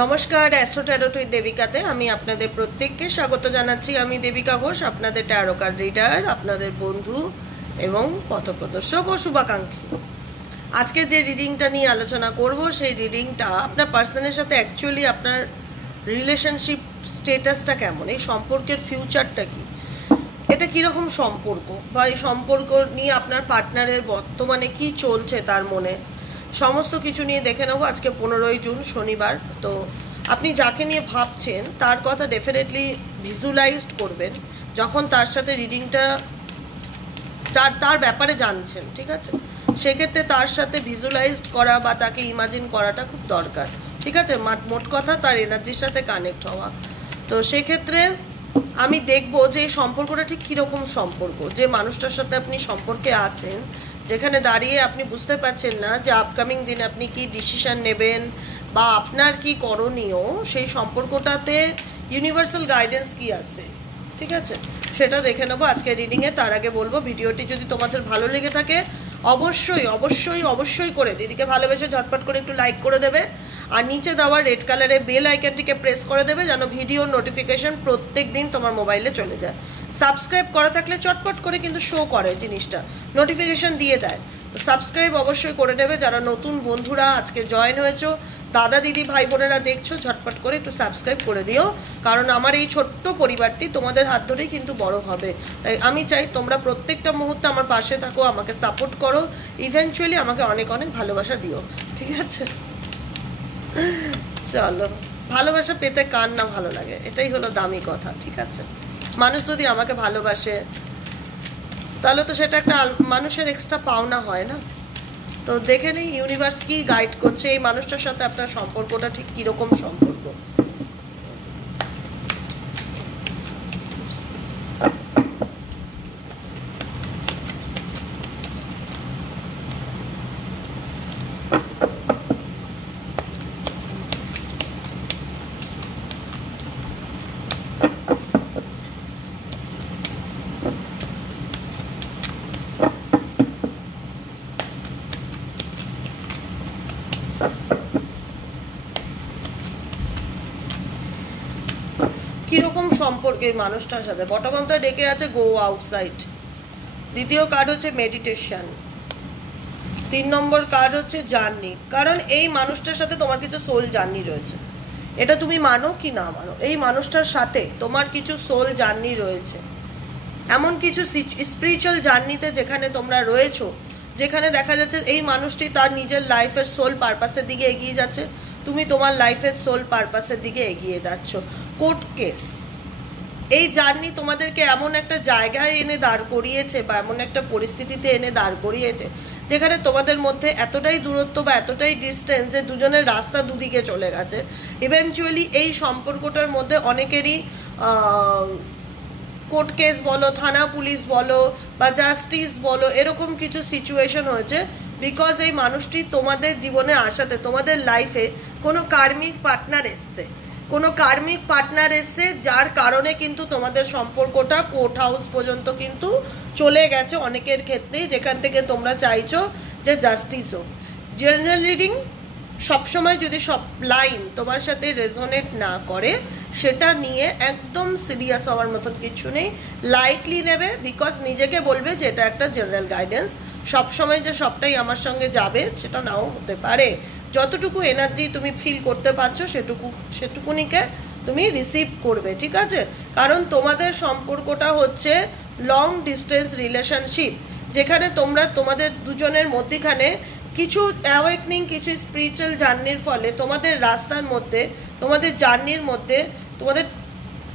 নমস্কার, astro tarot with দেবিকাতে আমি আপনাদের প্রত্যেককে স্বাগত জানাচ্ছি। আমি দেবিকা ঘোষ, আপনাদের ট্যারো কার্ড রিডার, আপনাদের বন্ধু এবং পথপ্রদর্শক ও শুভাকাঙ্ক্ষী। আজকে যে রিডিংটা নিয়ে আলোচনা করব সেই রিডিংটা আপনার পার্সনের সাথে অ্যাকচুয়ালি আপনার রিলেশনশিপ স্টেটাসটা কেমন, এই সম্পর্কের ফিউচারটা কি, এটা কীরকম সম্পর্ক বা এই সম্পর্ক নিয়ে আপনার পার্টনারের বর্তমানে কি চলছে তার মনে, সমস্ত কিছু নিয়ে দেখে নেবো। আজকে 15ই জুন শনিবার। তো আপনি যাকে নিয়ে ভাবছেন তার কথা ডেফিনেটলি ভিজুয়ালাইজড করবেন যখন তার সাথে রিডিংটা তার ব্যাপারে জানছেন, ঠিক আছে? সেক্ষেত্রে তার সাথে ভিজুয়ালাইজড করা বা তাকে ইমাজিন করাটা খুব দরকার, ঠিক আছে? মোট কথা তার এনার্জির সাথে কানেক্ট হওয়া। তো সেক্ষেত্রে আমি দেখব যে এই সম্পর্কটা ঠিক কীরকম সম্পর্ক, যে মানুষটার সাথে আপনি সম্পর্কে আছেন, যেখানে দাঁড়িয়ে আপনি বুঝতে পারছেন না যে আপকামিং দিনে আপনি কি ডিসিশন নেবেন বা আপনার কি করণীয়, সেই সম্পর্কটাতে ইউনিভার্সাল গাইডেন্স কি আছে, ঠিক আছে? সেটা দেখে নেবো আজকে রিডিংয়ে। তার আগে বলবো, ভিডিওটি যদি তোমাদের ভালো লেগে থাকে অবশ্যই অবশ্যই অবশ্যই করে দিদিকে ভালোবেসে ঝটপট করে একটু লাইক করে দেবে, আর নিচে দেওয়া রেড কালারের বেল আইকনটিকে প্রেস করে দেবে যেন ভিডিওর নোটিফিকেশন প্রত্যেক দিন তোমার মোবাইলে চলে যায়। সাবস্ক্রাইব করা থাকলে চটপট করে কিন্তু শো করে জিনিসটা, নোটিফিকেশন দিয়ে দেয়। তো সাবস্ক্রাইব অবশ্যই করে নেবে। যারা নতুন বন্ধুরা আজকে জয়েন হয়েছো, দাদা দিদি ভাই বোনেরা দেখছো, ঝটপট করে একটু সাবস্ক্রাইব করে দিও, কারণ আমার এই ছোট্ট পরিবারটি তোমাদের হাত ধরেই কিন্তু বড় হবে। তাই আমি চাই তোমরা প্রত্যেকটা মুহূর্তে আমার পাশে থাকো, আমাকে সাপোর্ট করো, ইভেনচুয়ালি আমাকে অনেক অনেক ভালোবাসা দিও, ঠিক আছে? চলো, ভালোবাসা পেতে কার না ভালো লাগে, এটাই হলো দামি কথা, ঠিক আছে? মানুষ যদি আমাকে ভালোবাসে তাহলে তো সেটা একটা মানুষের এক্সট্রা পাওনা হয় না? তো দেখে নেই ইউনিভার্স কি গাইড করছে, এই মানুষটার সাথে আপনার সম্পর্কটা ঠিক কীরকম সম্পর্ক। কীরকম সম্পর্কে এই মানুষটার সাথে? বটম অফ দ্য ডেকে আছে গো আউটসাইড, দ্বিতীয় কার্ড হচ্ছে মেডিটেশন, 3 নম্বর কার্ড হচ্ছে জার্নি। কারণ এই মানুষটার সাথে তোমার কিছু সোল জার্নি রয়েছে, এটা তুমি মানো কি না মানো, এই মানুষটার সাথে তোমার কিছু সোল জার্নি রয়েছে, এমন কিছু স্পিরিচুয়াল জার্নিতে যেখানে তোমরা রয়েছো, যেখানে দেখা যাচ্ছে এই মানুষটি তার নিজের লাইফের সোল পারপাসের দিকে এগিয়ে যাচ্ছে, তুমি তোমার লাইফের সোল পারপাসের দিকে এগিয়ে যাচ্ছ। কোর্ট কেস, এই জার্নি তোমাদেরকে এমন একটা জায়গায় এনে দাঁড় করিয়েছে বা এমন একটা পরিস্থিতিতে এনে দাঁড় করিয়েছে যেখানে তোমাদের মধ্যে এতটাই দূরত্ব বা এতটাই ডিস্টেন্স যে দুজনের রাস্তা দুদিকে চলে গেছে। ইভেনচুয়ালি এই সম্পর্কটার মধ্যে অনেকেরই কোর্ট কেস বলো, থানা পুলিশ বলো বা জাস্টিস বলো, এরকম কিছু সিচুয়েশন হয়েছে বিকজ এই মানুষটি তোমাদের জীবনে আসাতে তোমাদের লাইফে কোনো কার্মিক পার্টনার এসছে, কোনো কার্মিক পার্টনার এসছে, যার কারণে কিন্তু তোমাদের সম্পর্কটা কোর্ট হাউস পর্যন্ত কিন্তু চলে গেছে অনেকের ক্ষেত্রেই, যেখান থেকে তোমরা চাইছো যে জাস্টিস হোক। জেনারেল রিডিং সবসময় যদি সব লাইন তোমার সাথে রেজোনেট না করে সেটা নিয়ে একদম সিরিয়াস হওয়ার মতন কিছু নেই, লাইটলি নেবে, বিকজ নিজেকে বলবে যে এটা একটা জেনারেল গাইডেন্স। সবসময় যে সবটাই আমার সঙ্গে যাবে সেটা নাও হতে পারে। যতটুকু এনার্জি তুমি ফিল করতে পারছো সেটুকুনিকে তুমি রিসিভ করবে, ঠিক আছে? কারণ তোমাদের সম্পর্কটা হচ্ছে লং ডিস্টেন্স রিলেশনশিপ, যেখানে তোমরা তোমাদের দুজনের মধ্যেখানে কিছু অ্যাওয়েকনিং, কিছু স্পিরিচুয়াল জার্নির ফলে তোমাদের রাস্তার মধ্যে, তোমাদের জার্নির মধ্যে, তোমাদের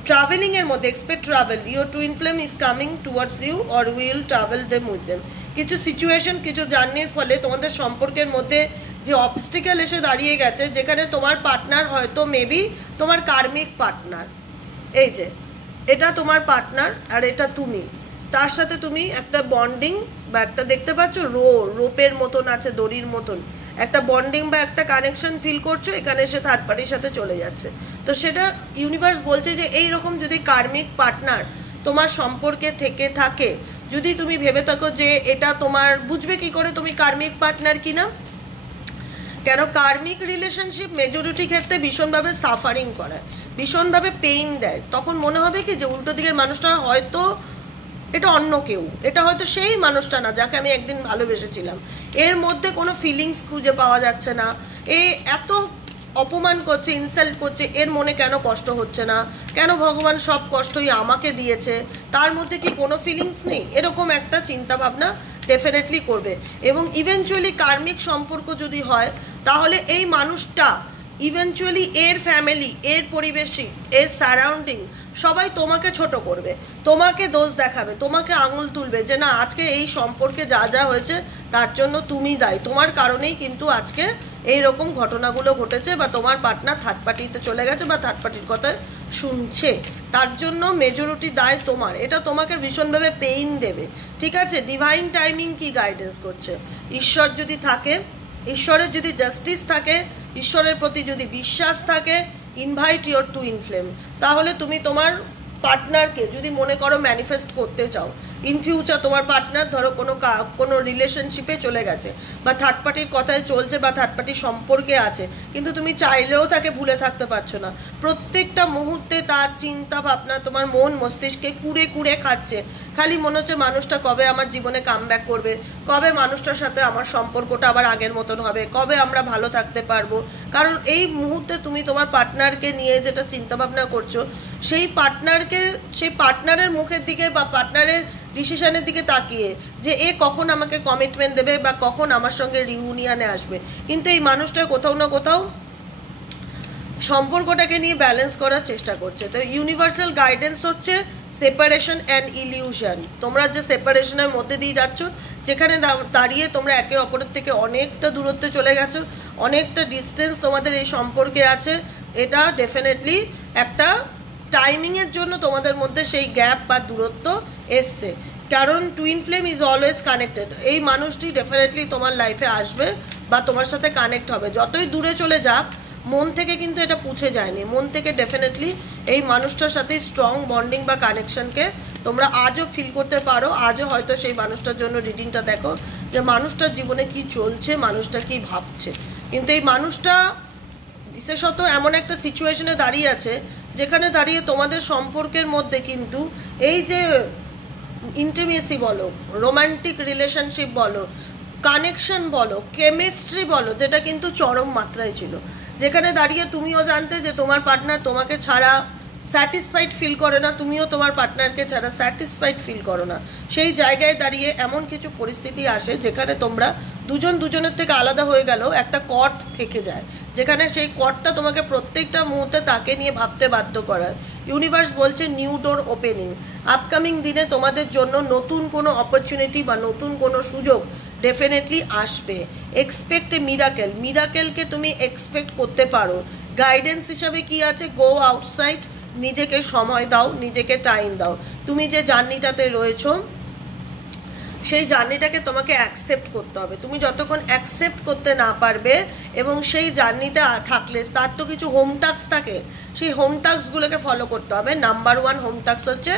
ট্রাভেলিংয়ের মধ্যে, expect travel, your twin flame is coming towards you or will travel them with them. কিছু সিচুয়েশন, কিছু জার্নির ফলে তোমাদের সম্পর্কের মধ্যে যে অবস্টিকেল এসে দাঁড়িয়ে গেছে, যেখানে তোমার পার্টনার হয়তো মেবি তোমার কার্মিক পার্টনার, এই যে এটা তোমার পার্টনার আর এটা তুমি, তার সাথে তুমি একটা বন্ডিং বা একটা দেখতে পাচ্ছ রোপের মতন আছে, দড়ির মতন একটা বন্ডিং বা একটা কানেকশন ফিল করছো, এখানে সে থার্ড পার্টির সাথে চলে যাচ্ছে। তো সেটা ইউনিভার্স বলছে যে এই রকম যদি কার্মিক পার্টনার তোমার সম্পর্কে থেকে থাকে, যদি তুমি ভেবে থাকো যে এটা তোমার, বুঝবে কি করে তুমি কার্মিক পার্টনার কিনা? কেন কার্মিক রিলেশনশিপ মেজরিটি ক্ষেত্রে ভীষণভাবে সাফারিং করায়, ভীষণভাবে পেইন দেয়। তখন মনে হবে কি যে উল্টো দিকের মানুষটা হয়তো এটা অন্য কেউ, এটা হয়তো সেই মানুষটা না যাকে আমি একদিন ভালোবেসেছিলাম। এর মধ্যে কোনো ফিলিংস খুঁজে পাওয়া যাচ্ছে না, এ এত অপমান করছে, ইনসাল্ট করছে, এর মনে কেন কষ্ট হচ্ছে না, কেন ভগবান সব কষ্টই আমাকে দিয়েছে, তার মধ্যে কি কোনো ফিলিংস নেই, এরকম একটা চিন্তাভাবনা ডেফিনেটলি করবে। এবং ইভেনচুয়ালি কার্মিক সম্পর্ক যদি হয় তাহলে এই মানুষটা ইভেনচুয়ালি এর ফ্যামিলি, এর পরিবেশিক, এর সারাউন্ডিং সবাই তোমাকে ছোট করবে, তোমাকে দোষ দেখাবে, তোমাকে আঙুল তুলবে যে না আজকে এই সম্পর্কে যা যা হয়েছে তার জন্য তুমি দায়ী, তোমার কারণেই কিন্তু আজকে এই রকম ঘটনাগুলো ঘটেছে, বা তোমার পার্টনার থার্ড পার্টিতে চলে গেছে বা থার্ড পার্টির কথা শুনছে, তার জন্য মেজরিটি দায় তোমার। এটা তোমাকে ভীষণভাবে পেইন দেবে, ঠিক আছে। ডিভাইন টাইমিং কি গাইডেন্স করছে, ঈশ্বর যদি থাকে, ঈশ্বরের যদি জাস্টিস থাকে, ঈশ্বরের প্রতি যদি বিশ্বাস থাকে, ইনভাইট ইয়োর টুইন ফ্লেম, তাহলে তুমি তোমার পার্টনারকে যদি মনে করো ম্যানিফেস্ট করতে চাও, ইন ফিউচার তোমার পার্টনার ধরো কোনো রিলেশনশিপে চলে গেছে বা থার্ড পার্টির কথায় চলছে বা থার্ড পার্টির সম্পর্কে আছে, কিন্তু তুমি চাইলেও তাকে ভুলে থাকতে পারছো না, প্রত্যেকটা মুহূর্তে তার চিন্তা ভাবনা তোমার মন মস্তিষ্কে কুড়ে কুড়ে খাচ্ছে, খালি মনে হচ্ছে মানুষটা কবে আমার জীবনে কামব্যাক করবে, কবে মানুষটার সাথে আমার সম্পর্কটা আবার আগের মতন হবে, কবে আমরা ভালো থাকতে পারবো। কারণ এই মুহূর্তে তুমি তোমার পার্টনারকে নিয়ে যেটা চিন্তাভাবনা করছো, সেই পার্টনারের মুখের দিকে বা পার্টনারের ডিসিশনের দিকে তাকিয়ে যে এ কখন আমাকে কমিটমেন্ট দেবে বা কখন আমার সঙ্গে রিউনিয়নে আসবে, কিন্তু এই মানুষটা কোথাও না কোথাও সম্পর্কটাকে নিয়ে ব্যালেন্স করার চেষ্টা করছে। তো ইউনিভার্সাল গাইডেন্স হচ্ছে সেপারেশন অ্যান্ড ইলিউশন। তোমরা যে সেপারেশনের মধ্যে দিয়ে যাচ্ছ, যেখানে দাঁড়িয়ে তোমরা একে অপরের থেকে অনেকটা দূরত্বে চলে গেছো, অনেকটা ডিস্টেন্স তোমাদের এই সম্পর্কে আছে, এটা ডেফিনেটলি একটা টাইমিংয়ের জন্য তোমাদের মধ্যে সেই গ্যাপ বা দূরত্ব এসছে। কারণ twin flame is always connected, এই মানুষটি ডেফিনেটলি তোমার লাইফে আসবে বা তোমার সাথে কানেক্ট হবে, যতই দূরে চলে যাক মন থেকে কিন্তু এটা পুছে যায়নি, মন থেকে ডেফিনেটলি এই মানুষটার সাথে স্ট্রং বন্ডিং বা কানেকশনকে তোমরা আজও ফিল করতে পারো। আজও হয়তো সেই মানুষটার জন্য রিডিংটা দেখো যে মানুষটার জীবনে কি চলছে, মানুষটা কি ভাবছে, কিন্তু এই মানুষটা বিশেষত এমন একটা সিচুয়েশনে দাঁড়িয়ে আছে যেখানে দাঁড়িয়ে তোমাদের সম্পর্কের মধ্যে কিন্তু এই যে ইন্টিমেসি বলো, রোমান্টিক রিলেশনশিপ বলো, কানেকশন বলো, কেমিস্ট্রি বলো, যেটা কিন্তু চরম মাত্রায় ছিল, যেখানে দাঁড়িয়ে তুমিও জানতে যে তোমার পার্টনার তোমাকে ছাড়া স্যাটিসফাইড ফিল করে না, তুমিও তোমার পার্টনারকে ছাড়া স্যাটিসফাইড ফিল করো না। সেই জায়গায় দাঁড়িয়ে এমন কিছু পরিস্থিতি আসে যেখানে তোমরা দুজন দুজনের থেকে আলাদা হয়ে গেলেও একটা কট থেকে যায়, যেখানে সেই কটটা তোমাকে প্রত্যেকটা মুহূর্তে তাকে নিয়ে ভাবতে বাধ্য করায়। ইউনিভার্স বলছে নিউ ডোর ওপেনিং, আপকামিং দিনে তোমাদের জন্য নতুন কোনো অপরচুনিটি বা নতুন কোনো সুযোগ ডেফিনেটলি আসবে। এক্সপেক্ট এ মিরাকেল, মিরাকেলকে তুমি এক্সপেক্ট করতে পারো। গাইডেন্স হিসাবে কি আছে, গো আউটসাইড, নিজেকে সময় দাও, নিজেকে টাইম দাও, তুমি যে জার্নিটাতে রয়েছো সেই জার্নিটাকে তোমাকে অ্যাকসেপ্ট করতে হবে। তুমি যতক্ষণ অ্যাকসেপ্ট করতে না পারবে এবং সেই জার্নিতে থাকলে তার তো কিছু হোম টাস্ক থাকে, সেই হোম টাস্কগুলোকে ফলো করতে হবে। নাম্বার 1 হোম টাস্ক হচ্ছে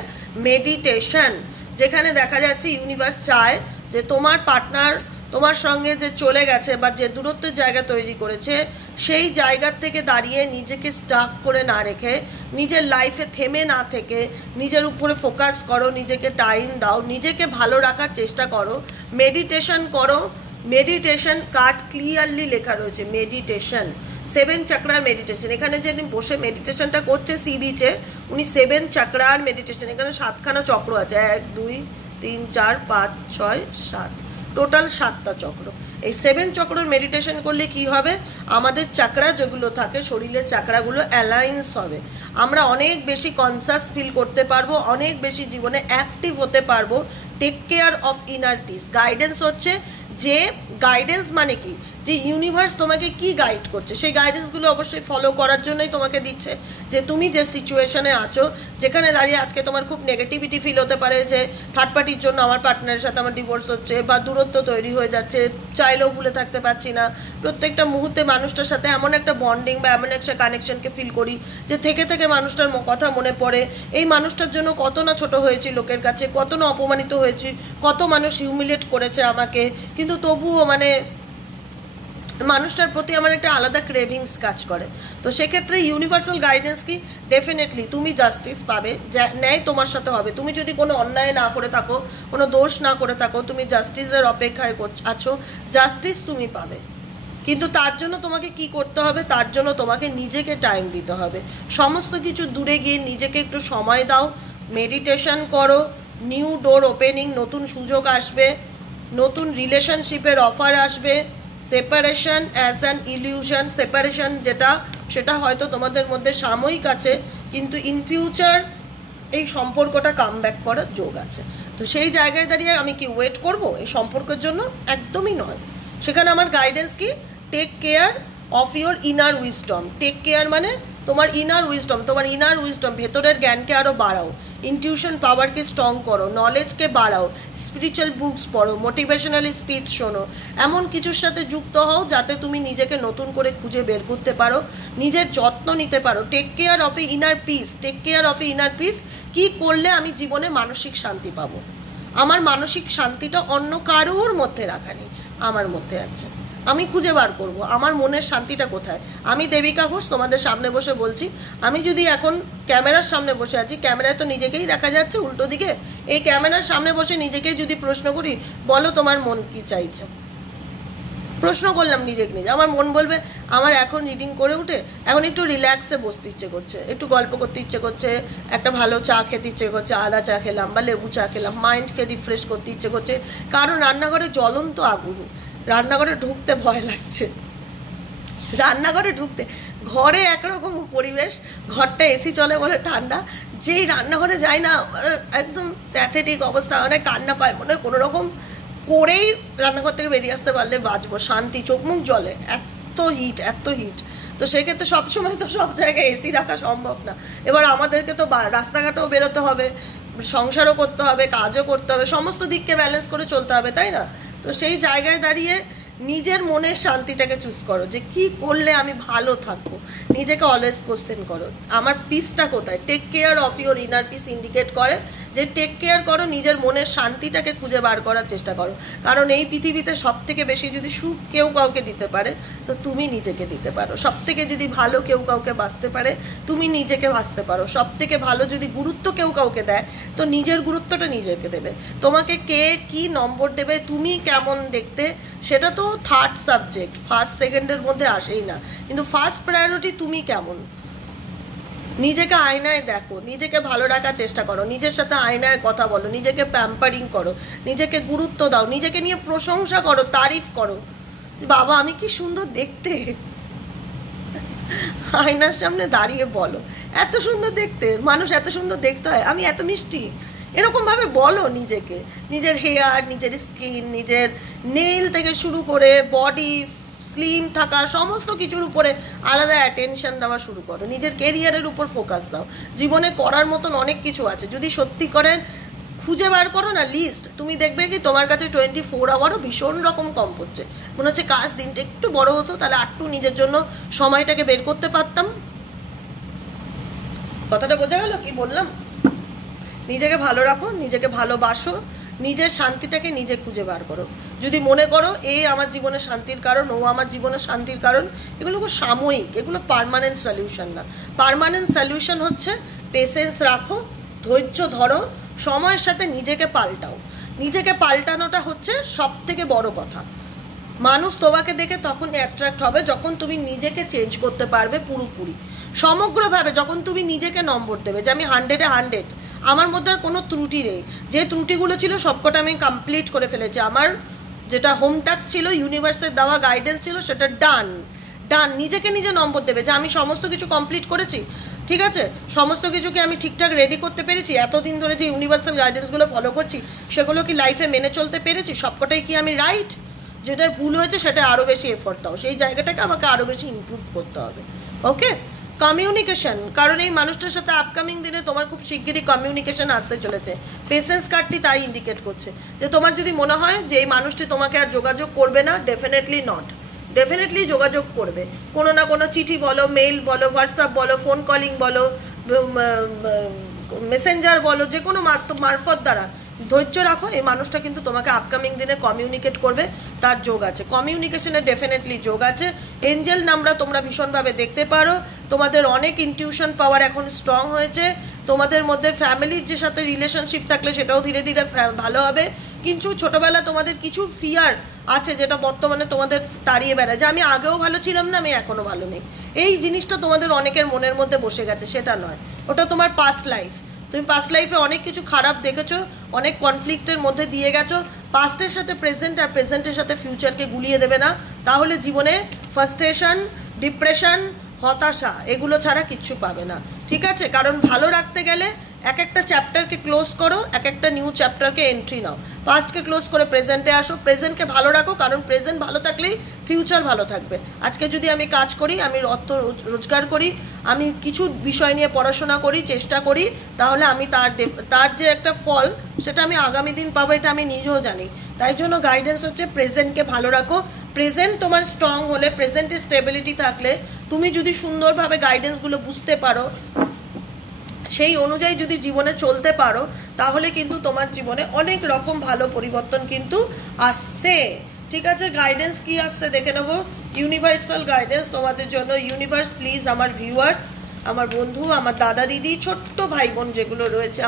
মেডিটেশন, যেখানে দেখা যাচ্ছে ইউনিভার্স চায় যে তোমার পার্টনার তোমার সঙ্গে যে চলে গেছে বা যে দূরত্বের জায়গা তৈরি করেছে সেই জায়গার থেকে দাঁড়িয়ে নিজেকে স্টাক করে না রেখে, নিজের লাইফে থেমে না থেকে নিজের উপরে ফোকাস করো, নিজেকে টাইম দাও, নিজেকে ভালো রাখার চেষ্টা করো, মেডিটেশন করো। মেডিটেশন কার্ড ক্লিয়ারলি লেখা রয়েছে মেডিটেশন, 7 চাকরার মেডিটেশন। এখানে যে বসে মেডিটেশনটা করছে সি বিচে, উনি 7 চাকরার মেডিটেশন, এখানে 7খানা চক্র আছে, 1 2 3 4 5 6 7, টোটাল 7টা চক্র। এই 7 চক্রের মেডিটেশন করলে কি হবে, আমাদের চাকরা যেগুলো থাকে শরীরের চাকরাগুলো অ্যালাইন্স হবে, আমরা অনেক বেশি কনসাস ফিল করতে পারবো, অনেক বেশি জীবনে অ্যাক্টিভ হতে পারবো। Take care of inner peace. Guidance হচ্ছে যে গাইডেন্স মানে কি, যে ইউনিভার্স তোমাকে কি গাইড করছে সেই গাইডেন্সগুলো অবশ্যই ফলো করার জন্যই তোমাকে দিচ্ছে। যে তুমি যে সিচুয়েশনে আছো, যেখানে দাঁড়িয়ে আজকে তোমার খুব নেগেটিভিটি ফিল হতে পারে যে থার্ড পার্টির জন্য আমার পার্টনারের সাথে আমার ডিভোর্স হচ্ছে বা দূরত্ব তৈরি হয়ে যাচ্ছে, চাইলেও ভুলে থাকতে পারছি না, প্রত্যেকটা মুহূর্তে মানুষটার সাথে এমন একটা বন্ডিং বা এমন একটা কানেকশনকে ফিল করি যে থেকে থেকে মানুষটার কথা মনে পড়ে, এই মানুষটার জন্য কত না ছোট হয়েছি লোকের কাছে, কত না অপমানিত হয়েছি, কত মানুষ হিউমিলেট করেছে আমাকে, কিন্তু তবুও মানে মানুষটার প্রতি আমার একটা আলাদা ক্রেভিংস কাজ করে। তো সেক্ষেত্রে ইউনিভার্সাল গাইডেন্স কি, ডেফিনেটলি তুমি জাস্টিস পাবে, ন্যায় তোমার সাথে হবে। তুমি যদি কোনো অন্যায় না করে থাকো, কোনো দোষ না করে থাকো, তুমি জাস্টিসের অপেক্ষায় আছো, জাস্টিস তুমি পাবে। কিন্তু তার জন্য তোমাকে কি করতে হবে, তার জন্য তোমাকে নিজেকে টাইম দিতে হবে। সমস্ত কিছু দূরে গিয়ে নিজেকে একটু সময় দাও, মেডিটেশন করো, নিউ ডোর ওপেনিং, নতুন সুযোগ আসবে, নতুন রিলেশনশিপের অফার আসবে। Separation as an illusion, separation যেটা সেটা হয়তো তোমাদের মধ্যে সাময়িক আছে, কিন্তু ইন ফিউচার এই সম্পর্কটা কাম ব্যাক করার যোগ আছে। তো সেই জায়গায় দাঁড়িয়ে আমি কি ওয়েট করব এই সম্পর্কের জন্য? একদমই নয়। সেখানে আমার গাইডেন্স কি, take care of your inner wisdom. Take care মানে তোমার ইনার উইজডম, তোমার ইনার উইজডম, ভেতরের জ্ঞানকে আরও বাড়াও, ইনটিউশন পাওয়ারকে স্ট্রং করো, নলেজকে বাড়াও, স্পিরিচুয়াল বুকস পড়ো, মোটিভেশনাল স্পিচ শোনো, এমন কিছুর সাথে যুক্ত হও যাতে তুমি নিজেকে নতুন করে খুঁজে বের করতে পারো, নিজের যত্ন নিতে পারো। Take care of a inner peace, take care of a inner peace. কী করলে আমি জীবনে মানসিক শান্তি পাবো? আমার মানসিক শান্তিটা অন্য কারোর মধ্যে রাখা নেই, আমার মধ্যে আছে। আমি খুঁজে বার করব আমার মনের শান্তিটা কোথায়। আমি দেবিকা ঘোষ তোমাদের সামনে বসে বলছি। আমি যদি এখন ক্যামেরার সামনে বসে আছি, ক্যামেরায় তো নিজেকেই দেখা যাচ্ছে উল্টো দিকে, এই ক্যামেরার সামনে বসে নিজেকেই যদি প্রশ্ন করি, বলো তোমার মন কি চাইছে, প্রশ্ন করলাম নিজেকে নিজে, আমার মন বলবে আমার এখন রিডিং করে উঠে এখন একটু রিল্যাক্সে বসতে ইচ্ছে করছে, একটু গল্প করতে ইচ্ছে করছে, একটা ভালো চা খেতে ইচ্ছে করছে, আদা চা খেলাম বা লেবু চা খেলাম, মাইন্ডকে রিফ্রেশ করতে ইচ্ছে করছে। কারণ রান্নাঘরে জ্বলন্ত আগুন, রান্নাঘরে ঢুকতে ভয় লাগছে, রান্নাঘরে ঢুকতে, ঘরে একরকম পরিবেশ, ঘরটা এসি চলে বলে ঠান্ডা, যেই রান্নাঘরে যায় না একদম প্যাথেটিক অবস্থা, অনেক কান্না পায়, মনে হয় কোনোরকম করেই রান্নাঘর থেকে বেরিয়ে আসতে পারলে বাঁচবো, শান্তি, চোখ মুখ জ্বলে, এত হিট, এত হিট। তো সেক্ষেত্রে সবসময় তো সব জায়গায় এসি রাখা সম্ভব না। এবার আমাদেরকে তো রাস্তাঘাটেও বেরোতে হবে, সংসারও করতে হবে, কাজও করতে হবে, সমস্ত দিককে ব্যালেন্স করে চলতে হবে, তাই না? তো সেই জায়গায় দাঁড়িয়ে নিজের মনের শান্তিটাকে চুজ করো, যে কি করলে আমি ভালো থাকবো। নিজেকে অলওয়েজ কোশ্চেন করো, আমার পিসটা কোথায়। Take care of your inner peace indicate করে যে টেক কেয়ার করো, নিজের মনের শান্তিটাকে খুঁজে বার করার চেষ্টা করো। কারণ এই পৃথিবীতে সবথেকে বেশি যদি সুখ কেউ কাউকে দিতে পারে তো তুমি নিজেকে দিতে পারো। সবথেকে যদি ভালো কেউ কাউকে বাঁচতে পারে তুমি নিজেকে বাঁচতে পারো। সবথেকে ভালো যদি গুরুত্ব কেউ কাউকে দেয় তো নিজের গুরুত্বটা নিজেকে দেবে। তোমাকে কে কি নম্বর দেবে, তুমি কেমন দেখতে, সেটা তো থার্ড সাবজেক্ট, ফার্স্ট সেকেন্ডের মধ্যে আসেই না। কিন্তু ফার্স্ট প্রায়োরিটি তুমি কেমন। নিজেকে আয়নায় দেখো, নিজেকে ভালো রাখার চেষ্টা করো, নিজের সাথে আয়নায় কথা বলো, নিজেকে প্যাম্পারিং করো, নিজেকে গুরুত্ব দাও, নিজেকে নিয়ে প্রশংসা করো, তারিফ করো, বাবা আমি কি সুন্দর দেখতে। আয়নার সামনে দাঁড়িয়ে বলো এত সুন্দর দেখতে, মানুষ এত সুন্দর দেখতে হয়, আমি এত মিষ্টি, এরকমভাবে বলো নিজেকে। নিজের হেয়ার, নিজের স্কিন, নিজের নেইল থেকে শুরু করে বডি স্লিম থাকা সমস্ত কিছুর উপরে আলাদা অ্যাটেনশন দেওয়া শুরু করো। নিজের কেরিয়ারের উপর ফোকাস দাও। জীবনে করার মতন অনেক কিছু আছে, যদি সত্যি করেন খুঁজে বার করো না লিস্ট, তুমি দেখবে কি তোমার কাছে 24 আওয়ারও ভীষণ রকম কম পড়ছে। মনে হচ্ছে কাজ দিনটা একটু বড় হতো, তাহলে একটু নিজের জন্য সময়টাকে বের করতে পারতাম। কথাটা বোঝা গেল কি বললাম? নিজেকে ভালো রাখো, নিজেকে ভালোবাসো, নিজের শান্তিটাকে নিজে খুঁজে বার করো। যদি মনে করো এই আমার জীবনের শান্তির কারণ, ও আমার জীবনের শান্তির কারণ, এগুলো খুব সাময়িক, এগুলো পার্মানেন্ট সলিউশন না। পার্মানেন্ট সলিউশন হচ্ছে পেশেন্স রাখো, ধৈর্য ধরো, সময়ের সাথে নিজেকে পাল্টাও। নিজেকে পাল্টানোটা হচ্ছে সব থেকে বড় কথা। মানুষ তোমাকে দেখে তখন অ্যাট্রাক্ট হবে যখন তুমি নিজেকে চেঞ্জ করতে পারবে পুরোপুরি, সমগ্রভাবে। যখন তুমি নিজেকে নম্বর দেবে যে আমি 100-এ 100, আমার মধ্যে আর কোনো ত্রুটি নেই, যে ত্রুটিগুলো ছিল সবকটা আমি কমপ্লিট করে ফেলেছি। আমার যেটা হোম টাস্ক ছিল, ইউনিভার্সের দেওয়া গাইডেন্স ছিল, সেটা ডান। নিজেকে নিজে নম্বর দেবে যে আমি সমস্ত কিছু কমপ্লিট করেছি, ঠিক আছে, সমস্ত কিছুকে আমি ঠিকঠাক রেডি করতে পেরেছি, এতদিন ধরে যে ইউনিভার্সাল গাইডেন্সগুলো ফলো করছি সেগুলো কি লাইফে মেনে চলতে পেরেছি, সবকটাই কি আমি রাইট। যেটা ভুল হয়েছে সেটা আরও বেশি এফোর্ট দাও, সেই জায়গাটাকে আমাকে আরও বেশি ইমপ্রুভ করতে হবে। ওকে, কমিউনিকেশন, কারণ এই মানুষটার সাথে আপকামিং দিনে তোমার খুব শিগগিরই কমিউনিকেশন আসতে চলেছে। পেশেন্স কার্ডটি তাই ইন্ডিকেট করছে যে তোমার যদি মনে হয় যে এই মানুষটি তোমাকে আর যোগাযোগ করবে না, ডেফিনেটলি নট, ডেফিনেটলি যোগাযোগ করবে। কোনো না কোনো চিঠি বলো, মেইল বলো, হোয়াটসঅ্যাপ বলো, ফোন কলিং বলো, মেসেঞ্জার বলো, যে কোনো মারফত দ্বারা ধৈর্য রাখো, এই মানুষটা কিন্তু তোমাকে আপকামিং দিনে কমিউনিকেট করবে, তার যোগ আছে, কমিউনিকেশনের ডেফিনেটলি যোগ আছে। এঞ্জেল নামরা তোমরা ভীষণভাবে দেখতে পারো, তোমাদের অনেক ইনটিউশন পাওয়ার এখন স্ট্রং হয়েছে, তোমাদের মধ্যে ফ্যামিলির যে সাথে রিলেশনশিপ থাকলে সেটাও ধীরে ধীরে ভালো হবে। কিন্তু ছোটোবেলা তোমাদের কিছু ফিয়ার আছে যেটা বর্তমানে তোমাদের তাড়িয়ে বেড়ায়, যে আমি আগেও ভালো ছিলাম না, আমি এখনও ভালো নেই, এই জিনিসটা তোমাদের অনেকের মনের মধ্যে বসে গেছে, সেটা নয়, ওটা তোমার পাস্ট লাইফ। তুমি পাস্ট লাইফে অনেক কিছু খারাপ দেখেছো, অনেক কনফ্লিক্টের মধ্যে দিয়ে গেছো, পাস্টের সাথে প্রেজেন্ট আর প্রেজেন্টের সাথে ফিউচারকে গুলিয়ে দেবে না, তাহলে জীবনে ফার্স্ট্রেশন, ডিপ্রেশন, হতাশা এগুলো ছাড়া কিচ্ছু পাবে না, ঠিক আছে? কারণ ভালো রাখতে গেলে এক একটা চ্যাপ্টারকে ক্লোজ করো, এক একটা নিউ চ্যাপ্টারকে এন্ট্রি নাও, পাস্টকে ক্লোজ করে প্রেজেন্টে আসো, প্রেজেন্টকে ভালো রাখো, কারণ প্রেজেন্ট ভালো থাকলেই ফিউচার ভালো থাকবে। আজকে যদি আমি কাজ করি, আমি অর্থ রোজগার করি, আমি কিছু বিষয় নিয়ে পড়াশোনা করি, চেষ্টা করি, তাহলে আমি তার যে একটা ফল সেটা আমি আগামী দিন পাবো, এটা আমি নিজেও জানি। তাই জন্য গাইডেন্স হচ্ছে প্রেজেন্টকে ভালো রাখো। প্রেজেন্ট তোমার স্ট্রং হলে, প্রেজেন্টে স্টেবিলিটি থাকলে, তুমি যদি সুন্দরভাবে গাইডেন্সগুলো বুঝতে পারো, সেই অনুযায়ী যদি জীবনে চলতে পারো, তাহলে কিন্তু তোমার জীবনে অনেক রকম ভালো পরিবর্তন কিন্তু আসছে, ঠিক আছে? গাইডেন্স কি আসছে দেখে নেবো। ইউনিভার্সাল গাইডেন্স তোমাদের জন্য। ইউনিভার্স প্লিজ, আমার ভিউয়ার্স, আমার বন্ধু, আমার দাদা দিদি, ছোট্ট ভাই বোন যেগুলো রয়েছে,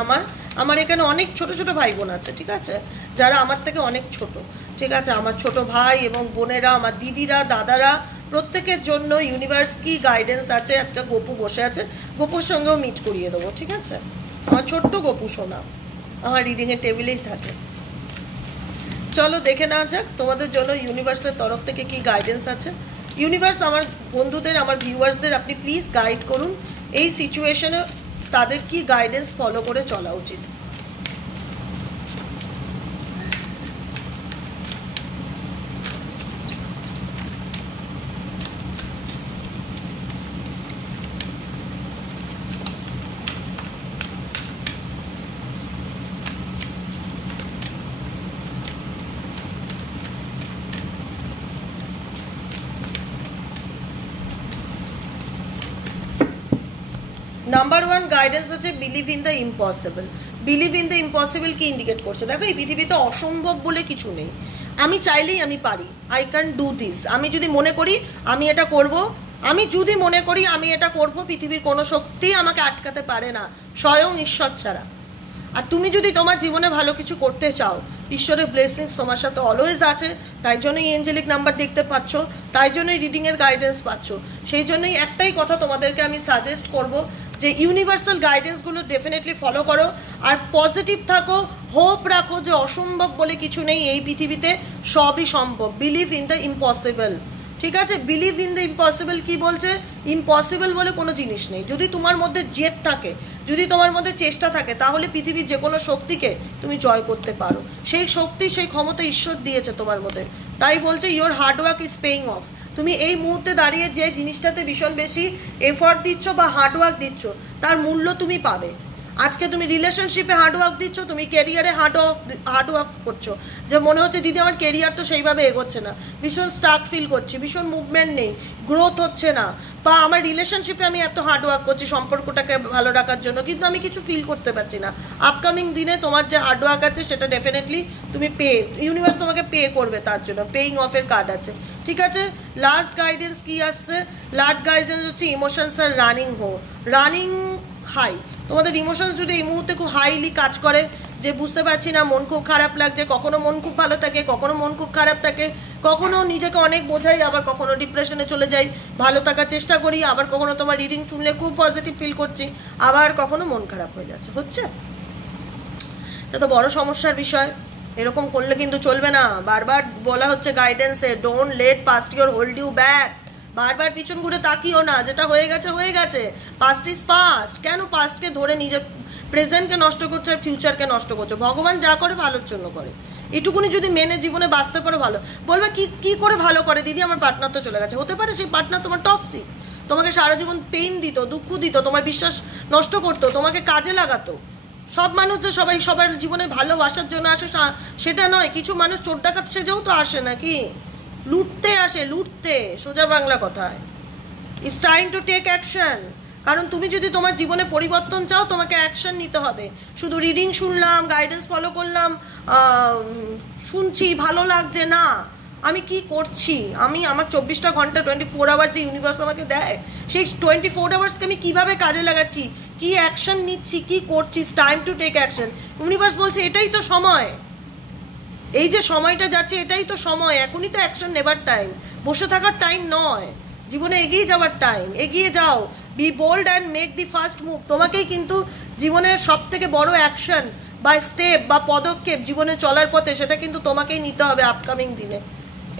আমার এখানে অনেক ছোট ছোট ভাই বোন আছে, ঠিক আছে, যারা আমার থেকে অনেক ছোট, ঠিক আছে, আমার ছোট ভাই এবং বোনেরা, আমার দিদিরা, দাদারা, প্রত্যেকের জন্য ইউনিভার্স কি গাইডেন্স আছে। আজকে গপু বসে আছে, গপুর সঙ্গেও মিট করিয়ে দেবো, ঠিক আছে? আমার ছোট্ট গপু সোনা আমার রিডিংয়ের টেবিলেই থাকে। চলো দেখে নেওয়া যাক তোমাদের জন্য ইউনিভার্সের তরফ থেকে কি গাইডেন্স আছে। ইউনিভার্স আমার বন্ধুদের, আমার ভিউয়ার্সদের আপনি প্লিজ গাইড করুন, এই সিচুয়েশনে তাদের কি গাইডেন্স ফলো করে চলা উচিত। নাম্বার ওয়ান গাইডেন্স হচ্ছে believe in the impossible. Believe in the impossible কি ইন্ডিকেট করছে? দেখো, এই পৃথিবীতে অসম্ভব বলে কিছু নেই, আমি চাইলেই আমি পারি, আই ক্যান ডু দিস। আমি যদি মনে করি আমি এটা করব, পৃথিবীর কোনো শক্তি আমাকে আটকাতে পারে না, স্বয়ং ঈশ্বর ছাড়া। আর তুমি যদি তোমার জীবনে ভালো কিছু করতে চাও, ঈশ্বরের ব্লেসিংস তোমার সাথে অলওয়েজ আছে, তাই জন্যই এঞ্জেলিক নাম্বার দেখতে পাচ্ছ, তাই জন্যই রিডিংয়ের গাইডেন্স পাচ্ছ। সেই জন্যই একটাই কথা তোমাদেরকে আমি সাজেস্ট করব, যে ইউনিভার্সাল গাইডেন্সগুলো ডেফিনেটলি ফলো করো, আর পজিটিভ থাকো, হোপ রাখো যে অসম্ভব বলে কিছু নেই এই পৃথিবীতে, সবই সম্ভব। বিলিভ ইন দ্য ইম্পসিবল, ঠিক আছে? বিলিভ ইন দ্য ইম্পসিবল কি বলছে? ইম্পসিবল বলে কোনো জিনিস নেই। যদি তোমার মধ্যে জেদ থাকে, যদি তোমার মধ্যে চেষ্টা থাকে, তাহলে পৃথিবীর যে কোনো শক্তিকে তুমি জয় করতে পারো। সেই শক্তি, সেই ক্ষমতা ঈশ্বর দিয়েছে তোমার মধ্যে। তাই বলছে your hard work is paying of. তুমি এই মুহূর্তে দাঁড়িয়ে যে জিনিসটাতে ভীষণ বেশি এফর্ট দিচ্ছ বা হার্ডওয়ার্ক দিচ্ছ, তার মূল্য তুমি পাবে। আজকে তুমি রিলেশনশিপে হার্ডওয়ার্ক দিচ্ছ, তুমি কেরিয়ারে হার্ডওয়ার্ক করছো, যে মনে হচ্ছে দিদি আমার কেরিয়ার তো সেইভাবে এগোচ্ছে না, ভীষণ স্টাক ফিল করছি, ভীষণ মুভমেন্ট নেই, গ্রোথ হচ্ছে না, বা আমার রিলেশনশিপে আমি এত হার্ডওয়ার্ক করছি সম্পর্কটাকে ভালো রাখার জন্য, কিন্তু আমি কিছু ফিল করতে পারছি না। আপকামিং দিনে তোমার যে হার্ডওয়ার্ক আছে সেটা ডেফিনেটলি তুমি ইউনিভার্স তোমাকে পে করবে, তার জন্য পেইং অফের কার্ড আছে, ঠিক আছে? লাস্ট গাইডেন্স কি আসছে? লাস্ট গাইডেন্স হচ্ছে ইমোশনস আর রানিং হাই। তোমাদের ইমোশনস যদি এই মুহূর্তে খুব হাইলি কাজ করে, যে বুঝতে পারছি না, মন খুব খারাপ লাগছে, কখনো মন খুব ভালো থাকে, কখনো মন খুব খারাপ থাকে, কখনো নিজেকে অনেক বোঝাই, আবার কখনো ডিপ্রেশনে চলে যাই, ভালো থাকার চেষ্টা করি, আবার কখনো তোমার রিডিং শুনলে খুব পজিটিভ ফিল করছি, আবার কখনো মন খারাপ হয়ে যাচ্ছে, হচ্ছে? এটা তো বড় সমস্যার বিষয়। এরকম করলে কিন্তু চলবে না। বারবার বলা হচ্ছে গাইডেন্সে, don't let past your hold you back. বারবার পিছন ঘুরে তাকিও না, যেটা হয়ে গেছে হয়ে গেছে, পাস্ট ইজ পাস্ট। কেন পাস্টকে ধরে নিজের প্রেজেন্টকে নষ্ট করছো আর ফিউচারকে নষ্ট করছো? ভগবান যা করে ভালোর জন্য করে, এটুকুনি যদি মেনে জীবনে বাঁচতে পারো ভালো। বলবে কি করে ভালো করে দিদি, আমার পার্টনার তো চলে গেছে। হতে পারে সেই পার্টনার তোমার টক্সিক, তোমাকে সারা জীবন পেইন দিত, দুঃখ দিত, তোমার বিশ্বাস নষ্ট করতো, তোমাকে কাজে লাগাতো। সব মানুষ যে সবার জীবনে ভালোবাসার জন্য আসে সেটা নয়। কিছু মানুষ চোর ডাকাত সেজেও তো আসে, নাকি লুটতে আসে, লুটতে, সোজা বাংলা কথায়। It's time to take action. কারণ তুমি যদি তোমার জীবনে পরিবর্তন চাও তোমাকে অ্যাকশন নিতে হবে। শুধু রিডিং শুনলাম, গাইডেন্স ফলো করলাম, শুনছি ভালো লাগছে না, আমি কি করছি, আমি আমার 24টা ঘন্টা 24 আওয়ার যে ইউনিভার্স আমাকে দেয় সেই 24 আওয়ার্সকে আমি কীভাবে কাজে লাগাচ্ছি, কি অ্যাকশন নিচ্ছি, কি করছি, time to take action. Universe বলছে এটাই তো সময়, এই যে সময়টা যাচ্ছে এটাই তো সময়, এখনই তো অ্যাকশন নেবার টাইম, বসে থাকার টাইম নয়, জীবনে এগিয়ে যাওয়ার টাইম। এগিয়ে যাও, be bold and make the first move. তোমাকেই কিন্তু জীবনের সব থেকে বড় অ্যাকশন বা স্টেপ বা পদক্ষেপ জীবনে চলার পথে সেটা কিন্তু তোমাকেই নিতে হবে আপকামিং দিনে।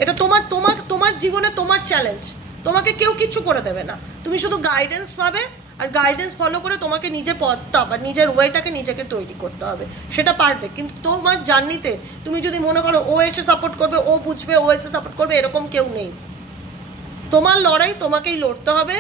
এটা তোমার তোমার তোমার জীবনে তোমার চ্যালেঞ্জ, তোমাকে কেউ কিচ্ছু করে দেবে না, তুমি শুধু গাইডেন্স পাবে, আর গাইডেন্স ফলো করে তোমাকে নিজে পড়তে হবে, নিজের ওয়েটাকে নিজেকে তৈরি করতে হবে, সেটা পারবে। কিন্তু তোমার জার্নিতে তুমি যদি মনে করো ও এসে সাপোর্ট করবে, ও বুঝবে, ও এসে সাপোর্ট করবে, এরকম কেউ নেই। তোমার লড়াই তোমাকেই লড়তে হবে।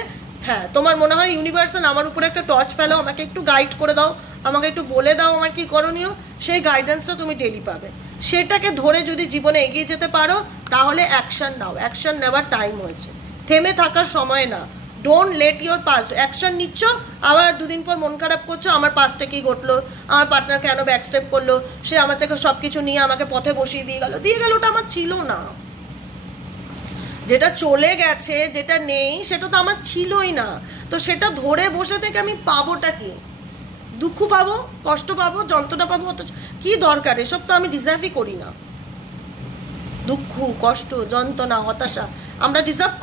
হ্যাঁ, তোমার মনে হয় ইউনিভার্সাল আমার উপরে একটা টর্চ ফেলো, আমাকে একটু গাইড করে দাও, আমাকে একটু বলে দাও আমার কী করণীয়, সেই গাইডেন্সটা তুমি ডেলি পাবে। সেটাকে ধরে যদি জীবনে এগিয়ে যেতে পারো তাহলে অ্যাকশন নাও। অ্যাকশন নেওয়ার টাইম হয়েছে, থেমে থাকার সময় না। Don't let your past. Action নিচ্ছ, আবার দুদিন পর মন খারাপ করছো, আমার পাস্টে কী ঘটলো, আমার পার্টনার কেন ব্যাকস্টেপ করলো, সে আমার থেকে সব কিছু নিয়ে আমাকে পথে বসিয়ে দিয়ে গেল, ওটা আমার ছিল না। যেটা চলে গেছে, যেটা নেই, সেটা তো আমার ছিলই না। তো সেটা ধরে বসে থেকে আমি পাবোটা কি? দুঃখ পাবো, কষ্ট পাবো, যন্ত্রণা পাবো, অত কী দরকার? এসব তো আমি ডিজার্ভই করি না। দুঃখ, কষ্ট, যন্ত্রণা, হতাশা আমরা ডিজার্ভ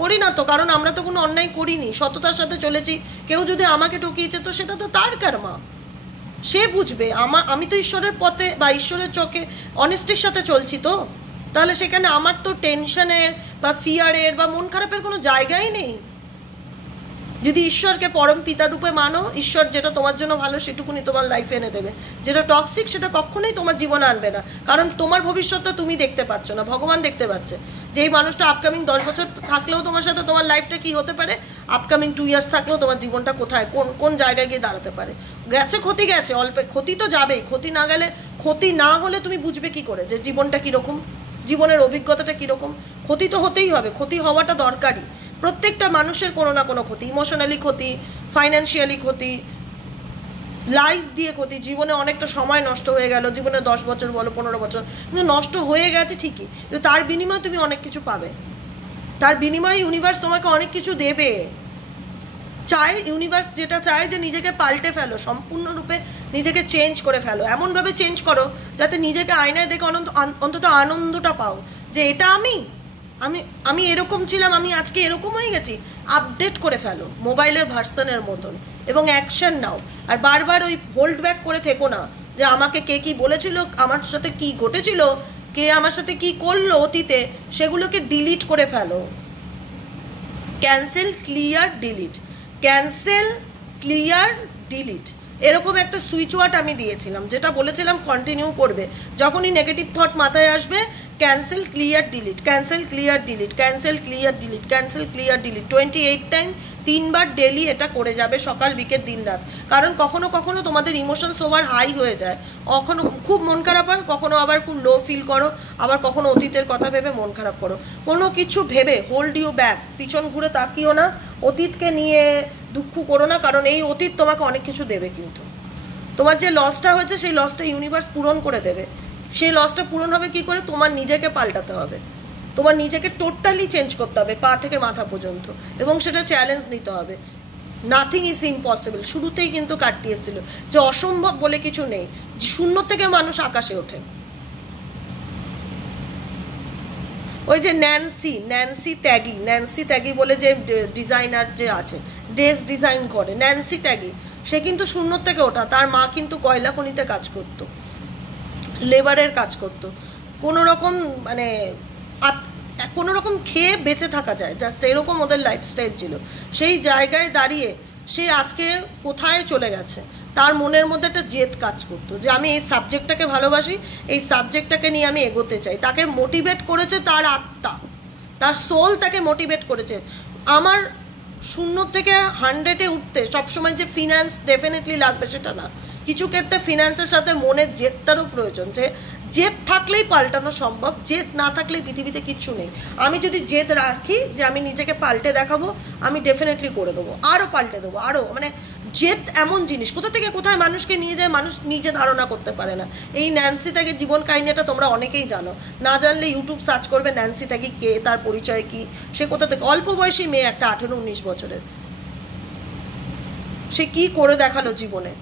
করি না তো, কারণ আমরা তো কোনো অন্যায় করিনি, সততার সাথে চলেছি। কেউ যদি আমাকে ঠকিয়েছে তো সেটা তো তার কর্মা, সে বুঝবে। আমি তো ঈশ্বরের পথে বা ঈশ্বরের চোখে অনেস্টির সাথে চলছি, তো তাহলে সেখানে আমার তো টেনশনের বা ফিয়ারের বা মন খারাপের কোনো জায়গাই নেই। যদি ঈশ্বরকে পরম পিতা রূপে মানো, ঈশ্বর যেটা তোমার জন্য ভালো সেটুকুনি তোমার লাইফে এনে দেবে। যেটা টক্সিক সেটা কখনোই তোমার জীবনে আনবে না, কারণ তোমার ভবিষ্যৎটা তুমি দেখতে পাচ্ছ না, ভগবান দেখতে পাচ্ছে। যে এই মানুষটা আপকামিং 10 বছর থাকলেও তোমার সাথে তোমার লাইফটা কী হতে পারে, আপকামিং 2 ইয়ার্স থাকলেও তোমার জীবনটা কোথায় কোন জায়গায় গিয়ে দাঁড়াতে পারে। গেছে ক্ষতি, গেছে অল্প, ক্ষতি তো যাবেই। ক্ষতি না গেলে, ক্ষতি না হলে তুমি বুঝবে কি করে যে জীবনটা কীরকম, জীবনের অভিজ্ঞতাটা কীরকম? ক্ষতি তো হতেই হবে, ক্ষতি হওয়াটা দরকারি। প্রত্যেকটা মানুষের কোনো না কোনো ক্ষতি, ইমোশনালি ক্ষতি, ফাইন্যান্সিয়ালি ক্ষতি, লাইফ দিয়ে ক্ষতি। জীবনে অনেকটা সময় নষ্ট হয়ে গেল, জীবনে 10 বছর বলো 15 বছর, কিন্তু নষ্ট হয়ে গেছে ঠিকই, কিন্তু তার বিনিময়ে তুমি অনেক কিছু পাবে। তার বিনিময়ে ইউনিভার্স তোমাকে অনেক কিছু দেবে। ইউনিভার্স যেটা চায় যে নিজেকে পাল্টে ফেলো, সম্পূর্ণরূপে নিজেকে চেঞ্জ করে ফেলো। এমনভাবে চেঞ্জ করো যাতে নিজেকে আয়নায় দেখে অন্তত আনন্দটা পাও, যে এটা আমি এরকম ছিলাম, আমি আজকে এরকম হয়ে গেছি। আপডেট করে ফেলো মোবাইলের ভার্সনের মতন, এবং অ্যাকশন নাও। আর বারবার ওই হোল্ড ব্যাক করে থেকো না যে আমাকে কে কী বলেছিল, আমার সাথে কী ঘটেছিল, কে আমার সাথে কী করলো অতীতে, সেগুলোকে ডিলিট করে ফেলো। Cancel, clear, delete, cancel, clear, delete, এরকম একটা সুইচ ওয়ার্ড আমি দিয়েছিলাম, যেটা বলেছিলাম কন্টিনিউ করবে। যখনই নেগেটিভ থট মাথায় আসবে, cancel, clear, delete, cancel, clear, delete, cancel, clear, delete, cancel, clear, delete, 28 time, 3 বার ডেলি এটা করে যাবে, সকাল বিকেল দিন রাত। কারণ কখনো কখনো তোমাদের ইমোশনস ওভার হাই হয়ে যায়, কখনো খুব মন খারাপ হয়, কখনো আবার খুব লো ফিল করো, আবার কখনো অতীতের কথা ভেবে মন খারাপ করো। কোনো কিছু ভেবে হোল্ড ইউ ব্যাক, পিছন ঘুরে তাকিও না, অতীতকে নিয়ে দুঃখ করো না, কারণ এই অতীত তোমাকে অনেক কিছু দেবে। কিন্তু তোমার যে লসটা হয়েছে সেই লসটা ইউনিভার্স পূরণ করে দেবে। সেই লসটা পূরণ হবে কি করে? তোমার নিজেকে পাল্টাতে হবে, তোমার নিজেকে টোটালি চেঞ্জ করতে হবে, পা থেকে মাথা পর্যন্ত, এবং সেটা চ্যালেঞ্জ নিতে হবে। নাথিং ইজ ইম্পসিবল, শুরুতেই কিন্তু কাটিয়ে এসেছিল যে অসম্ভব বলে কিছু নেই, শূন্য থেকে মানুষ আকাশে ওঠে। ওই যে ন্যান্সি ত্যাগী বলে যে ডিজাইনার যে আছে, ড্রেস ডিজাইন করে, ন্যান্সি ত্যাগী, সে কিন্তু শূন্য থেকে ওঠা। তার মা কিন্তু কয়লা খনিতে কাজ করতো, লেবারের কাজ করতো, কোনো রকম খেয়ে বেঁচে থাকা যায়, জাস্ট এরকম ওদের লাইফস্টাইল ছিল। সেই জায়গায় দাঁড়িয়ে সে আজকে কোথায় চলে গেছে, তার মনের মধ্যে একটা জেদ কাজ করতো যে আমি এই সাবজেক্টটাকে ভালোবাসি, এই সাবজেক্টটাকে নিয়ে আমি এগোতে চাই। তাকে মোটিভেট করেছে তার আত্মা, তার সোল তাকে মোটিভেট করেছে। আমার 0 থেকে 100-এ উঠতে সবসময় যে ফিনান্স ডেফিনেটলি লাগবে সেটা না, কিছু ক্ষেত্রে ফিনান্সের সাথে মনের জেদটারও প্রয়োজন, যে জেদ থাকলেই পাল্টানো সম্ভব, জেদ না থাকলে পৃথিবীতে কিচ্ছু নেই। আমি যদি জেদ রাখি যে আমি নিজেকে পাল্টে দেখাবো, আমি ডেফিনেটলি করে দেবো, আরও পাল্টে দেবো, আরও মানে জেদ এমন জিনিস কোথা থেকে কোথায় মানুষকে নিয়ে যায়, মানুষ নিজে ধারণা করতে পারে না। এই ন্যান্সি ত্যাগের জীবন কাহিনীটা তোমরা অনেকেই জানো, না জানলে ইউটিউব সার্চ করবে ন্যান্সি ত্যাগী কে, তার পরিচয় কি, সে কোথা থেকে, অল্প বয়সী মেয়ে একটা 18-19 বছরের, সে কি করে দেখালো জীবনে,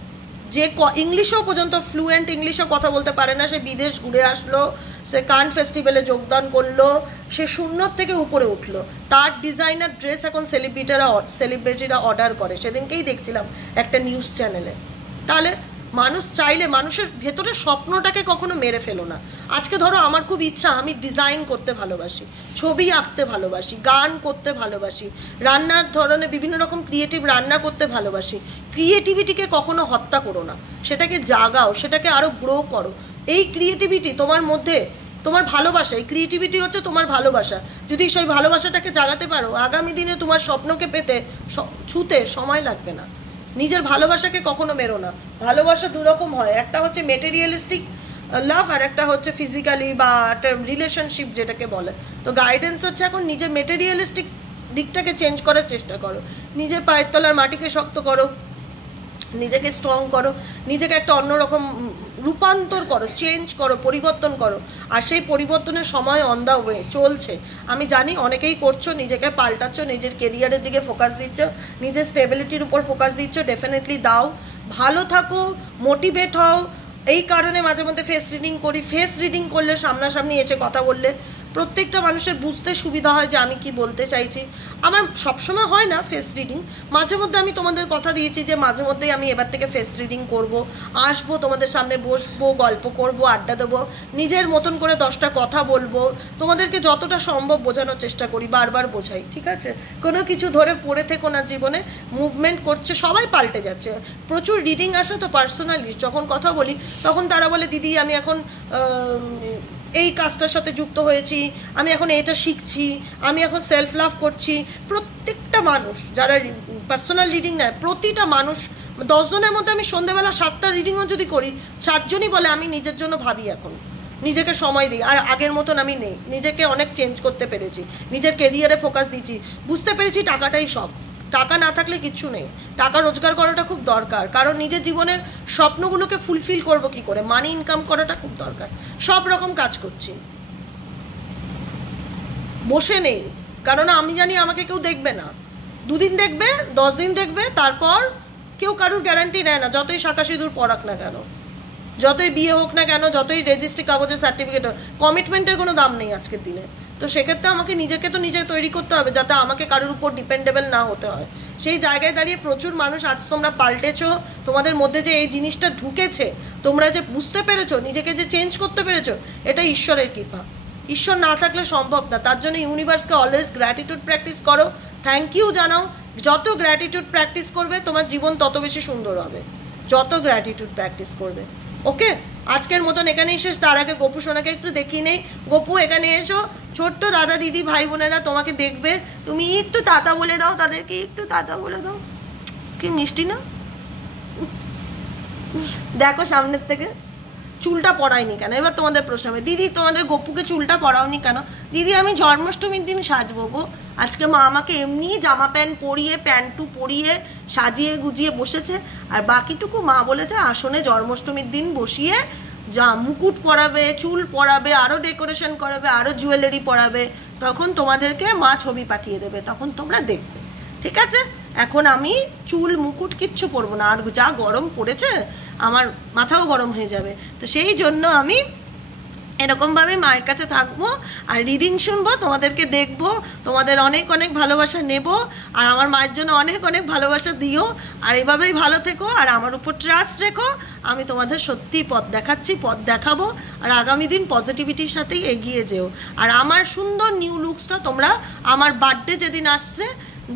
যে ইংলিশও পর্যন্ত ফ্লুয়েন্ট ইংলিশও কথা বলতে পারে না, সে বিদেশ ঘুরে আসলো, সে কান ফেস্টিভ্যালে যোগদান করলো, সে শূন্যর থেকে উপরে উঠলো, তার ডিজাইনার ড্রেস এখন সেলিব্রিটিরা অর্ডার করে, সেদিনকেই দেখছিলাম একটা নিউজ চ্যানেলে। তাহলে মানুষ চাইলে, মানুষের ভেতরে স্বপ্নটাকে কখনো মেরে ফেলো না। আজকে ধরো আমার খুব ইচ্ছা, আমি ডিজাইন করতে ভালোবাসি, ছবি আঁকতে ভালোবাসি, গান করতে ভালোবাসি, রান্নার ধরনের বিভিন্ন রকম ক্রিয়েটিভ রান্না করতে ভালোবাসি। ক্রিয়েটিভিটিকে কখনো হত্যা করো না, সেটাকে জাগাও, সেটাকে আরও গ্রো করো। এই ক্রিয়েটিভিটি তোমার মধ্যে, তোমার ভালোবাসা, এই ক্রিয়েটিভিটি হচ্ছে তোমার ভালোবাসা। যদি সেই ভালোবাসাটাকে জাগাতে পারো, আগামী দিনে তোমার স্বপ্নকে পেতে ছুতে সময় লাগবে না। নিজের ভালোবাসাকে কখনো মেরো না। ভালোবাসা দুরকম হয়, একটা হচ্ছে মেটেরিয়ালিস্টিক লাভ, আর একটা হচ্ছে ফিজিক্যালি বা একটা রিলেশনশিপ যেটাকে বলে। তো গাইডেন্স হচ্ছে এখন নিজের মেটেরিয়ালিস্টিক দিকটাকে চেঞ্জ করার চেষ্টা করো, নিজের পায়ের তলার মাটিকে শক্ত করো, নিজেকে স্ট্রং করো, নিজেকে একটা অন্যরকম রূপান্তর করো, চেঞ্জ করো, পরিবর্তন করো। আর সেই পরিবর্তনের সময় অন দ্য ওয়ে চলছে, আমি জানি অনেকেই করছো, নিজেকে পাল্টাচ্ছ, নিজের কেরিয়ারের দিকে ফোকাস দিচ্ছ, নিজের স্টেবিলিটির উপর ফোকাস দিচ্ছ, ডেফিনেটলি দাও, ভালো থাকো, মোটিভেট হও। এই কারণে মাঝে মধ্যে ফেস রিডিং করি। ফেস রিডিং করলে, সামনাসামনি এসে কথা বললে প্রত্যেকটা মানুষের বুঝতে সুবিধা হয় যে আমি কি বলতে চাইছি। আমার সবসময় হয় না ফেস রিডিং, মাঝে মধ্যে আমি তোমাদের কথা দিয়েছি যে মাঝে মধ্যেই আমি এবার থেকে ফেস রিডিং করব, আসবো, তোমাদের সামনে বসবো, গল্প করব, আড্ডা দেবো, নিজের মতন করে 10টা কথা বলবো, তোমাদেরকে যতটা সম্ভব বোঝানোর চেষ্টা করি, বারবার বোঝাই, ঠিক আছে? কোনো কিছু ধরে পড়ে থেকো না, জীবনে মুভমেন্ট করছে, সবাই পাল্টে যাচ্ছে। প্রচুর রিডিং আসে তো পার্সোনালি, যখন কথা বলি তখন তারা বলে দিদি আমি এখন এই কাজটার সাথে যুক্ত হয়েছি, আমি এখন এটা শিখছি, আমি এখন সেলফ লাভ করছি। প্রত্যেকটা মানুষ যারা পার্সোনাল রিডিং নেয়, প্রতিটা মানুষ, 10 জনের মধ্যে আমি সন্ধ্যেবেলা 7টা রিডিংও যদি করি, 7 জনই বলে আমি নিজের জন্য ভাবি, এখন নিজেকে সময় দিই, আর আগের মতন আমি নেই, নিজেকে অনেক চেঞ্জ করতে পেরেছি, নিজের কেরিয়ারে ফোকাস দিচ্ছি, বুঝতে পেরেছি টাকাটাই সব, টাকা না থাকলে কিচ্ছু নেই। টাকা রোজগার করাটা খুব দরকার, কারণ নিজের জীবনের স্বপ্নগুলোকে ফুলফিল করব কি করে, মানি ইনকাম করাটা খুব দরকার। সব রকম কাজ করছি, বসে নেই, কারণ আমি জানি আমাকে কেউ দেখবে না, 2 দিন দেখবে, 10 দিন দেখবে, তারপর কেউ কারুর গ্যারান্টি নেয় না, যতই শাঁখা সিঁদুর পরাক না কেন, যতই বিয়ে হোক না কেন, যতই রেজিস্ট্রি কাগজের সার্টিফিকেট হোক, কমিটমেন্টের কোনো দাম নেই আজকের দিনে। তো সেক্ষেত্রে আমাকে নিজেকে তো নিজে তৈরি করতে হবে, যাতে আমাকে কারোর উপর ডিপেন্ডেবল না হতে হয়। সেই জায়গায় দাঁড়িয়ে প্রচুর মানুষ, আজ তোমরা পাল্টেছো, তোমাদের মধ্যে যে এই জিনিসটা ঢুকেছে, তোমরা যে বুঝতে পেরেছো, নিজেকে যে চেঞ্জ করতে পেরেছো, এটা ঈশ্বরের কৃপা। ঈশ্বর না থাকলে সম্ভব না। তার জন্য ইউনিভার্সকে অলওয়েজ গ্র্যাটিটিউড প্র্যাকটিস করো, থ্যাংক ইউ জানাও। যত গ্র্যাটিটিউড প্র্যাকটিস করবে তোমার জীবন তত বেশি সুন্দর হবে, যত গ্র্যাটিটিউড প্র্যাকটিস করবে। ওকে, আজকের মতন এখানেই শেষ। তার আগে গোপু সোনাকে একটু দেখিয়ে নেই। গোপু, এখানে এসো। ছোট্ট দাদা দিদি ভাই বোনেরা তোমাকে দেখবে, তুমি একটু টাটা বলে দাও, তাদেরকে একটু টাটা বলে দাও। কি মিষ্টি না, দেখো সামনের থেকে। চুলটা পরায়নি কেন, এবার তোমাদের প্রশ্ন হবে, দিদি তোমাদের গোপুকে চুলটা পরাওনি কেন? দিদি আমি জন্মাষ্টমীর দিন সাজবো গো। আজকে মা আমাকে এমনি জামা প্যান্ট পরিয়ে, প্যান্টু পরিয়ে সাজিয়ে গুজিয়ে বসেছে, আর বাকিটুকু মা বলেছে আসনে জন্মাষ্টমীর দিন বসিয়ে যা মুকুট পরাবে, চুল পরাবে, আরও ডেকোরেশন করাবে, আরও জুয়েলারি পরাবে, তখন তোমাদেরকে মা ছবি পাঠিয়ে দেবে, তখন তোমরা দেখবে, ঠিক আছে? এখন আমি চুল মুকুট কিচ্ছু পরবো না, আর যা গরম পড়েছে আমার মাথাও গরম হয়ে যাবে। তো সেই জন্য আমি এরকমভাবে মায়ের কাছে থাকবো আর রিডিং শুনবো, তোমাদেরকে দেখবো, তোমাদের অনেক অনেক ভালোবাসা নেব, আর আমার মায়ের জন্য অনেক অনেক ভালোবাসা দিও, আর এভাবেই ভালো থেকো, আর আমার উপর ট্রাস্ট রেখো। আমি তোমাদের সত্যিই পথ দেখাচ্ছি, পথ দেখাবো, আর আগামী দিন পজিটিভিটির সাথেই এগিয়ে যেও। আর আমার সুন্দর নিউ লুকসটা তোমরা আমার বার্থডে যেদিন আসছে,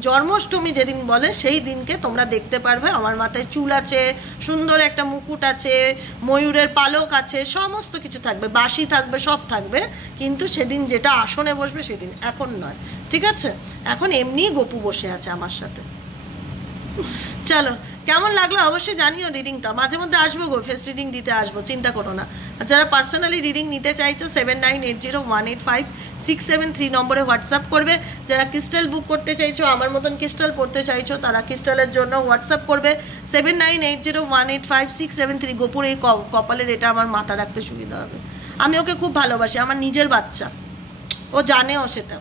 জন্মাষ্টমী যেদিন বলে, সেই দিনকে তোমরা দেখতে পারবে। আমার মাথায় চুল আছে, সুন্দর একটা মুকুট আছে, ময়ূরের পালক আছে, সমস্ত কিছু থাকবে, বাঁশি থাকবে, সব থাকবে, কিন্তু সেদিন যেটা আসনে বসবে সেদিন, এখন নয়, ঠিক আছে? এখন এমনিই গোপু বসে আছে আমার সাথে। চলো, কেমন লাগলো অবশ্যই জানিও রিডিংটা। মাঝে মধ্যে আসবো গো, ফেস রিডিং দিতে আসবো, চিন্তা করো না। আর যারা পার্সোনালি রিডিং নিতে চাইছো 7980185673 নম্বরে হোয়াটসঅ্যাপ করবে। যারা ক্রিস্টাল বুক করতে চাইছো, আমার মতন ক্রিস্টাল পড়তে চাইছো, তারা ক্রিস্টালের জন্য হোয়াটসঅ্যাপ করবে 7980185673। গোপুর এই কপালের এটা আমার মাথা রাখতে সুবিধা হবে। আমি ওকে খুব ভালোবাসি, আমার নিজের বাচ্চা, ও জানেও সেটা।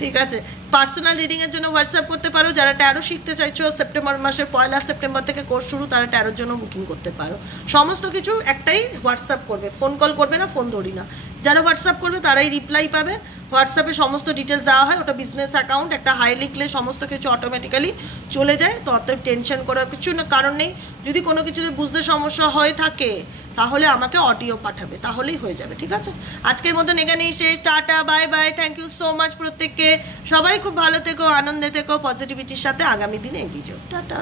ঠিক আছে, পার্সোনাল রিডিংয়ের জন্য হোয়াটসঅ্যাপ করতে পারো। যারা ট্যারো শিখতে চাইছো, সেপ্টেম্বর মাসের 1 সেপ্টেম্বর থেকে কোর্স শুরু, তারা ট্যারোর জন্য বুকিং করতে পারো। সমস্ত কিছু একটাই, হোয়াটসঅ্যাপ করবে, ফোন কল করবে না, ফোন ধরি না। যারা হোয়াটসঅ্যাপ করবে তারাই রিপ্লাই পাবে। হোয়াটসঅ্যাপে সমস্ত ডিটেলস দেওয়া হয়, ওটা বিজনেস অ্যাকাউন্ট, একটা হাই লিখলে সমস্ত কিছু অটোমেটিক্যালি চলে যায়। তো অত টেনশন করার কিছু না কারণ নেই। যদি কোনো কিছুতে বুঝতে সমস্যা হয়ে থাকে তাহলে আমাকে অডিও পাঠাবে, তাহলেই হয়ে যাবে। ঠিক আছে, আজকের মতন এখানেই শেষ। Tata, bye bye, thank you so much প্রত্যেককে। সবাই খুব ভালো থেকো, আনন্দে থেকো, পজিটিভিটির সাথে আগামী দিনে এগিয়ে যাও। টাটা।